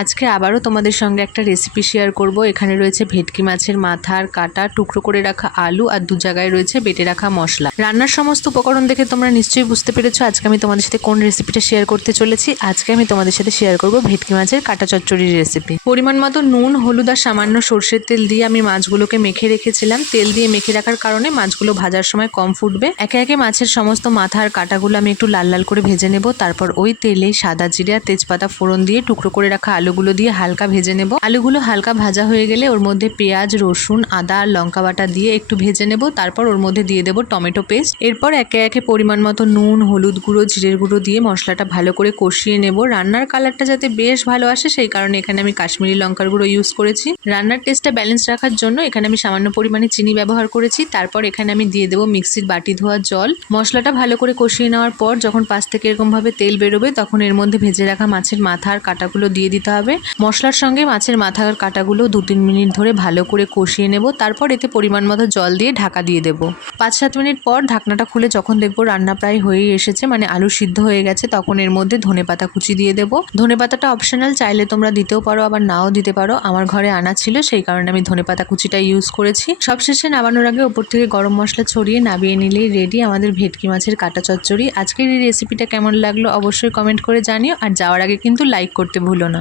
আজকে আবারও তোমাদের সঙ্গে একটা রেসিপি শেয়ার করব। এখানে রয়েছে ভেটকি মাছের মাথার কাটা, টুকরো করে রাখা আলু আর দু জায়গায় রয়েছে বেটে রাখা মশলা। রান্নার সমস্ত উপকরণ দেখে তোমরা নিশ্চয়ই বুঝতে পেরেছো আজকে আমি তোমাদের সাথে কোন রেসিপিটা শেয়ার করতে চলেছি। আজকে আমি তোমাদের সাথে শেয়ার করব ভেটকি মাছের কাটা চচ্চড়ির রেসিপি। পরিমাণ মতো নুন, হলুদ আর সামান্য সর্ষের তেল দিয়ে আমি মাছগুলোকে মেখে রেখেছিলাম। তেল দিয়ে মেখে রাখার কারণে মাছগুলো ভাজার সময় কম ফুটবে। একে একে মাছের সমস্ত মাথা আর কাটাগুলো আমি একটু লাল লাল করে ভেজে নেব। তারপর ওই তেলে সাদা জিরে আর তেজপাতা ফোড়ন দিয়ে টুকরো করে রাখা আলুগুলো দিয়ে হালকা ভেজে নেব। আলুগুলো হালকা ভাজা হয়ে গেলে ওর মধ্যে পেঁয়াজ, রসুন, আদা আর লঙ্কা বাটা দিয়ে একটু ভেজে নেব। তারপর ওর মধ্যে দিয়ে দেব টমেটো পেস্ট। এরপর একে একে পরিমাণ মতো নুন, হলুদ গুঁড়ো, জিরের গুঁড়ো দিয়ে মশলাটা ভালো করে কষিয়ে নেব। রান্নার কালারটা যাতে বেশ ভালো আসে সেই কারণে এখানে আমি কাশ্মীরি লঙ্কার গুঁড়ো ইউজ করেছি। রান্নার টেস্টটা ব্যালেন্স রাখার জন্য এখানে আমি সামান্য পরিমাণে চিনি ব্যবহার করেছি। তারপর এখানে আমি দিয়ে দেবো মিক্সির বাটি ধোয়া জল। মশলাটা ভালো করে কষিয়ে নেওয়ার পর যখন পাশ থেকে এরকম ভাবে তেল বেরোবে তখন এর মধ্যে ভেজে রাখা মাছের মাথা আর কাটাগুলো দিয়ে দিতে হবে। মশলার সঙ্গে মাছের মাথা আর কাটাগুলো 2-3 মিনিট ধরে ভালো করে কষিয়ে নেব। তারপর এতে পরিমাণ মতো জল দিয়ে ঢাকা দিয়ে দেব। 5-7 মিনিট পর ঢাকনাটা খুলে যখন দেখবো রান্না প্রায় হয়েই এসেছে, মানে আলু সিদ্ধ হয়ে গেছে, তখন এর মধ্যে ধনেপাতা কুচি দিয়ে দেব। ধনেপাতাটা অপশনাল, চাইলে তোমরা দিতেও পারো আবার নাও দিতে পারো। আমার ঘরে আনা ছিল সেই কারণে আমি ধনেপাতা কুচিটা ইউজ করেছি। সবশেষে নামানোর আগে ওপর থেকে গরম মশলা ছড়িয়ে নামিয়ে নিলেই রেডি আমাদের ভেটকি মাছের কাটা চচ্চড়ি। আজকের এই রেসিপিটা কেমন লাগলো অবশ্যই কমেন্ট করে জানিও, আর যাওয়ার আগে কিন্তু লাইক করতে ভুলো না।